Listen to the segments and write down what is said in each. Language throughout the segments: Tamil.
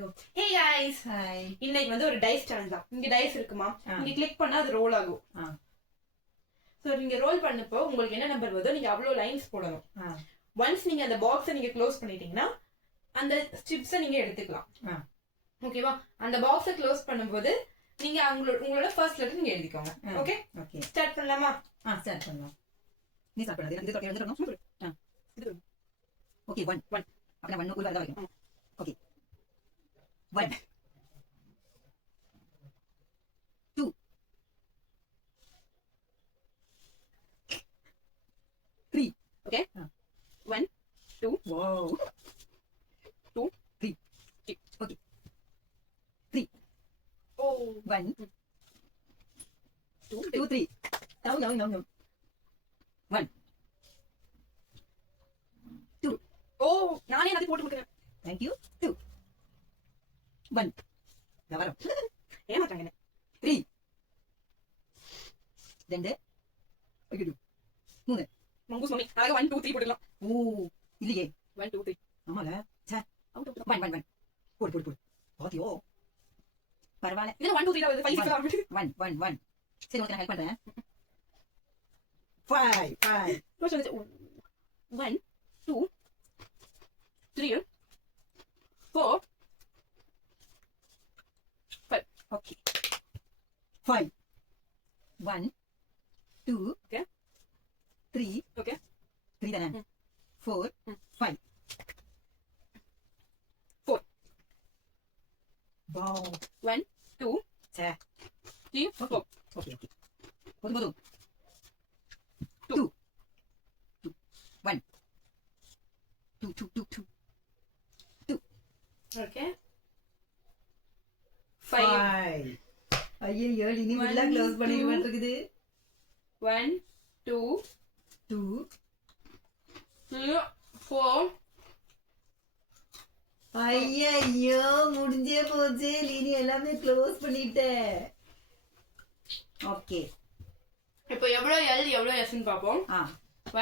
Hey guys, hi. இன்னைக்கு வந்து ஒரு டைஸ் சேலஞ்ச் தான். இங்க டைஸ் இருக்குமா, நீங்க கிளிக் பண்ணா அது ரோல் ஆகும். சோ நீங்க ரோல் பண்ணப்போ உங்களுக்கு என்ன நம்பர் வருதோ நீங்க அவ்வளவு லைன்ஸ் போடணும். ஒன்ஸ் நீங்க அந்த பாக்ஸை நீங்க க்ளோஸ் பண்ணிட்டீங்கன்னா அந்த சிப்ஸை நீங்க எடுத்துக்கலாம். ஓகேவா? அந்த பாக்ஸை க்ளோஸ் பண்ணும்போது நீங்க உங்களோட ஃபர்ஸ்ட் லெட்டர் நீங்க எழுதிக்கோங்க. ஓகே ஓகே ஸ்டார்ட் பண்ணலாமா? ஸ்டார்ட் பண்ணலாம். நீ ஸ்டார்ட் பண்ணு. இது தொட்டு எழுதிரணும். ஓகே 1 1 அப்ப நான் 1 கூட வரதா வைக்கணும். ஓகே 1 2 3 ஓகே 1 2 wow 2 3 ஓகே 3 ஓ 1 2 3 no 1 2 ஓ நானே அதை போட்டு கொடுக்கிறேன். thank you 2 1 நவரம் ஏமாட்டாங்க என்ன 3 2 ஐயோ 3 மங்கூஸ் மம்மி அழகா 1 2 3 போட்டுக்கலாம். ஓ இல்லையே 1 2 3 ஆமால சே அவுட் அவுட் 1 1 1 போடு பாத்தியோ பரவாயில்ல இதுல 1 2 3 தான் வருது 5 6 ஆகுது. 1 1 1 சரி உனக்கு நான் ஹெல்ப் பண்றேன் 5 5 ரோஷ் வந்து 1 2 3 4 5 ஓகே 5 1 2 ஓகே 3 ஓகே 3 தானே 4 5 4 வாவ் 1 2 சே 3 4 ஓகே போதும் 2 2 1 2 2 2 2 ஓகே 5 ஐயோ இனி ஃபுல்லா க்ளோஸ் பண்ணிட மாட்டேங்குது 1 2 2 3 4 ஐயோ முடிஞ்சே போச்சு நீ எல்லாமே க்ளோஸ் பண்ணிட்ட ஓகே இப்போ எவ்வளவு L எவ்வளவு S ன்னு பாப்போம்.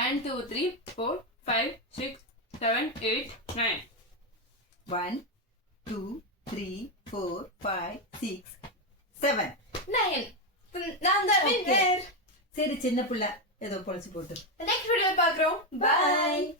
1 2 3 4 5 6 7 8 9 1 2 3 4 5 6 7 9 நான் தான் winner. சரி சின்ன புள்ள ஏதோ பொழைச்சு போட்டு நெக்ஸ்ட் வீடியோல பார்க்கறோம். பை.